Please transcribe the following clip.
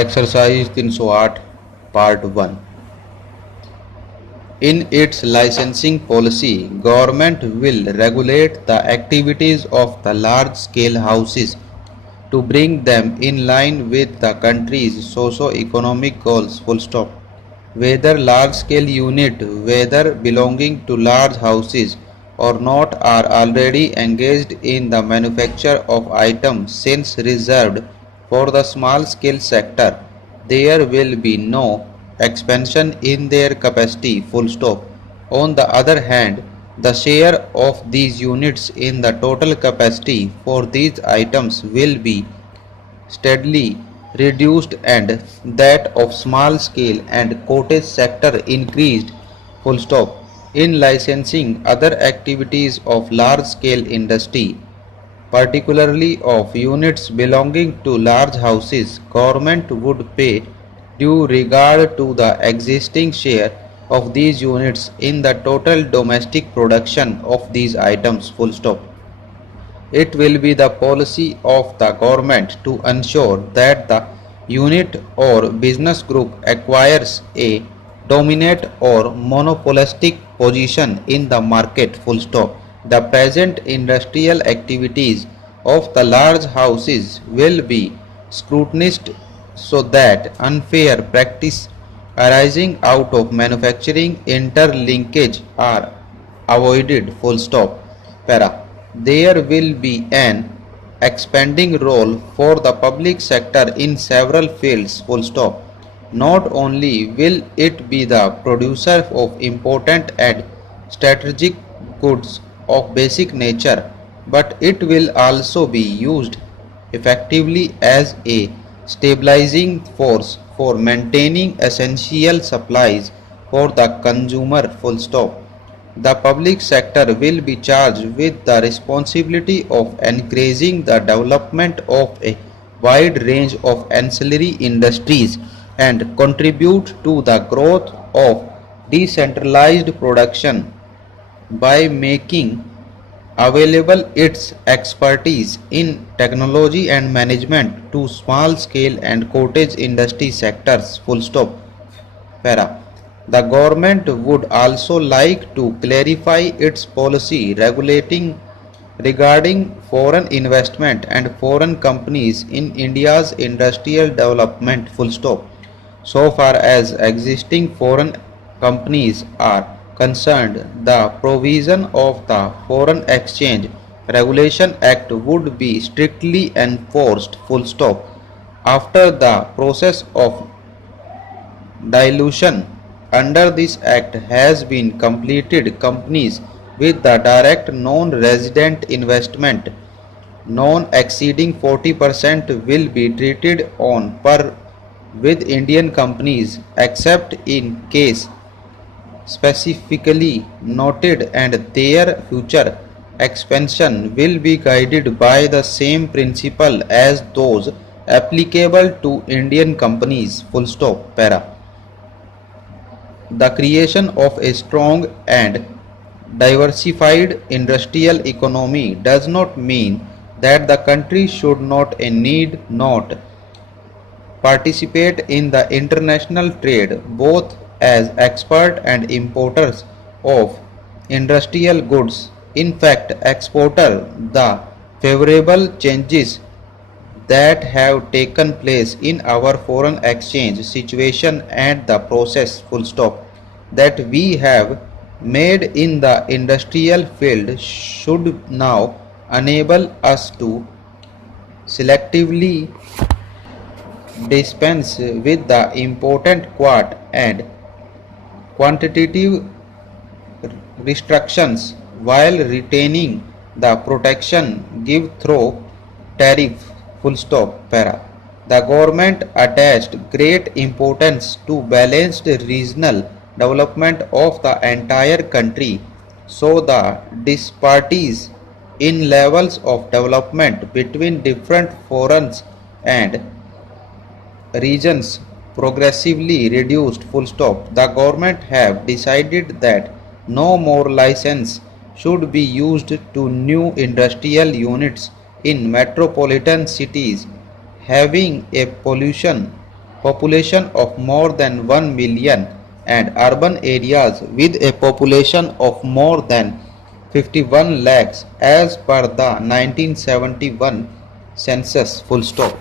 Exercise 308 Part 1. In its licensing policy, government will regulate the activities of the large-scale houses to bring them in line with the country's socio-economic goals. Full stop. Whether large-scale unit, whether belonging to large houses or not, are already engaged in the manufacture of items since reserved for the small-scale sector, there will be no expansion in their capacity. Full stop. On the other hand, the share of these units in the total capacity for these items will be steadily reduced and that of small scale and cottage sector increased. Full stop. In licensing other activities of large scale industry, particularly of units belonging to large houses, government would pay due regard to the existing share of these units in the total domestic production of these items. Full stop. It will be the policy of the government to ensure that the unit or business group acquires a dominant or monopolistic position in the market. Full stop. The present industrial activities of the large houses will be scrutinized so that unfair practice arising out of manufacturing interlinkage are avoided. Full stop. Para. There will be an expanding role for the public sector in several fields. Full stop. Not only will it be the producer of important and strategic goods of basic nature, but it will also be used effectively as a stabilizing force for maintaining essential supplies for the consumer. Full stop. The public sector will be charged with the responsibility of encouraging the development of a wide range of ancillary industries and contribute to the growth of decentralized production by making available its expertise in technology and management to small scale and cottage industry sectors. Full stop. Para. The government would also like to clarify its policy regulating regarding foreign investment and foreign companies in India's industrial development. Full stop. So far as existing foreign companies are concerned, the provision of the Foreign Exchange Regulation Act would be strictly enforced. Full stop. After the process of dilution under this act has been completed, companies with the direct non-resident investment non exceeding 40% will be treated on par with Indian companies except in case specifically noted, and their future expansion will be guided by the same principle as those applicable to Indian companies. Full stop. Para. The creation of a strong and diversified industrial economy does not mean that the country should not and need not participate in the international trade both as export and importers of industrial goods. In fact, exporter, the favorable changes that have taken place in our foreign exchange situation and the process. Full stop. That we have made in the industrial field should now enable us to selectively dispense with the important quart and quantitative restrictions while retaining the protection give through tariff. Full stop. Para. The government attached great importance to balanced regional development of the entire country, so the disparities in levels of development between different foreigns and regions progressively reduced. Full stop. The government have decided that no more license should be used to new industrial units in metropolitan cities having a pollution population of more than 1 million and urban areas with a population of more than 51 lakhs as per the 1971 census. Full stop.